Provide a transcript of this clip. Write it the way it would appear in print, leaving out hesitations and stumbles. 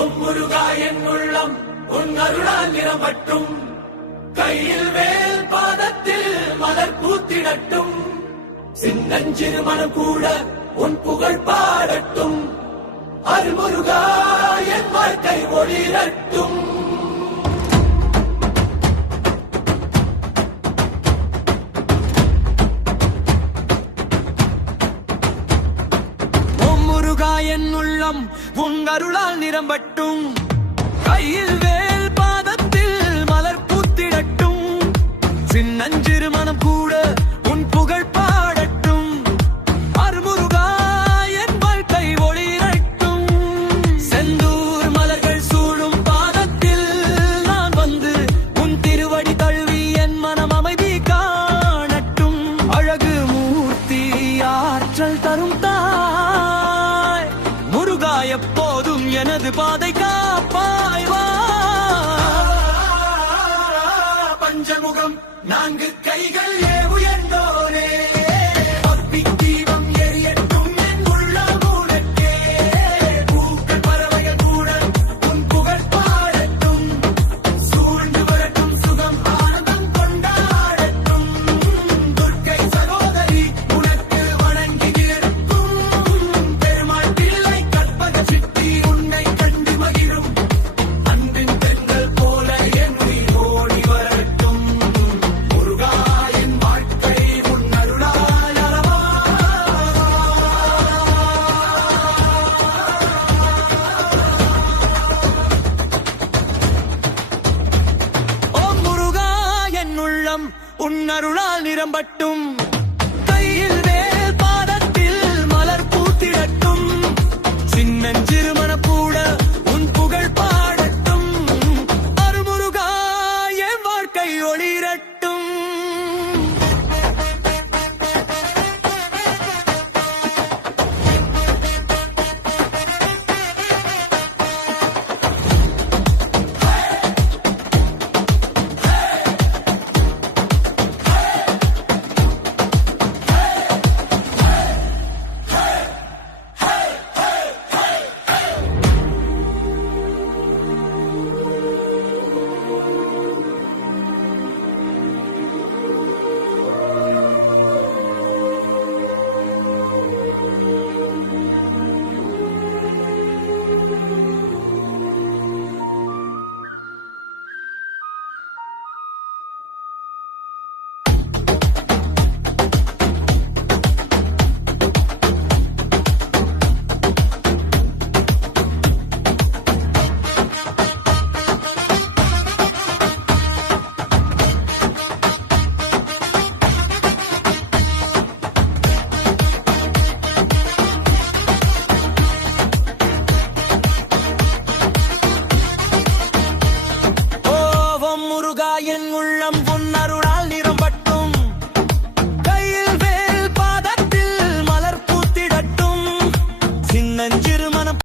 ஓம் முருகா என் உள்ளம் உன் அருளால் நிறமட்டும், கையில் வேல் பாதத்தில் மலர் பூத்திடட்டும், சின்னஞ்சிறு மனம் கூட உன் புகழ் பாடட்டும், அருள்முருகா என் வாழ்க்கை ஒளிரட்டும். ஓம் முருகா என் உள்ளம் உன் அருளால் நிரம்பட்டும், கையில் வேல் பாதத்தில் மலர் பூத்திடட்டும், சின்னஞ்சிறு மனம் கூட உன் புகழ் பாடட்டும், அருள்முருகா என் வாழ்க்கை ஒளிரட்டும். செந்தூர் மலர்கள் சூழும் பாதத்தில் நான் வந்து உன் திருவடி தழுவி என் மனம் அமைதி காணட்டும், அழகு மூர்த்தி ஆற்றல் தரும் தாய் முருகா எப்போதும் எனது பாதை காப்பாய் வா. பஞ்சமுகம் நான்கு கைகள் உயர்ந்தோரே, பப்பி தீபம் எரியட்டும் என் உள்ளம் உனக்கே, பூக்கள் பறவைகள் கூட உன் புகழ் பாடட்டும், சூழ்ந்து வரட்டும் சுகம் ஆனந்தம் கொண்டாடட்டும், துர்க்கை சகோதரி உனக்கு வணங்கி இருக்கும், பெருமாள் பிள்ளை கற்பக சித்தி உன்னை கண்டு மகிழும், அன்பின் பெண்கள் போல என் உயிர் ஓடி வரட்டும், முருகா என் வாழ்க்கை உன் அருளால் அளவா. ஓம் முருகா என் உள்ளம் உன் அருளால் நிரம்பட்டும்,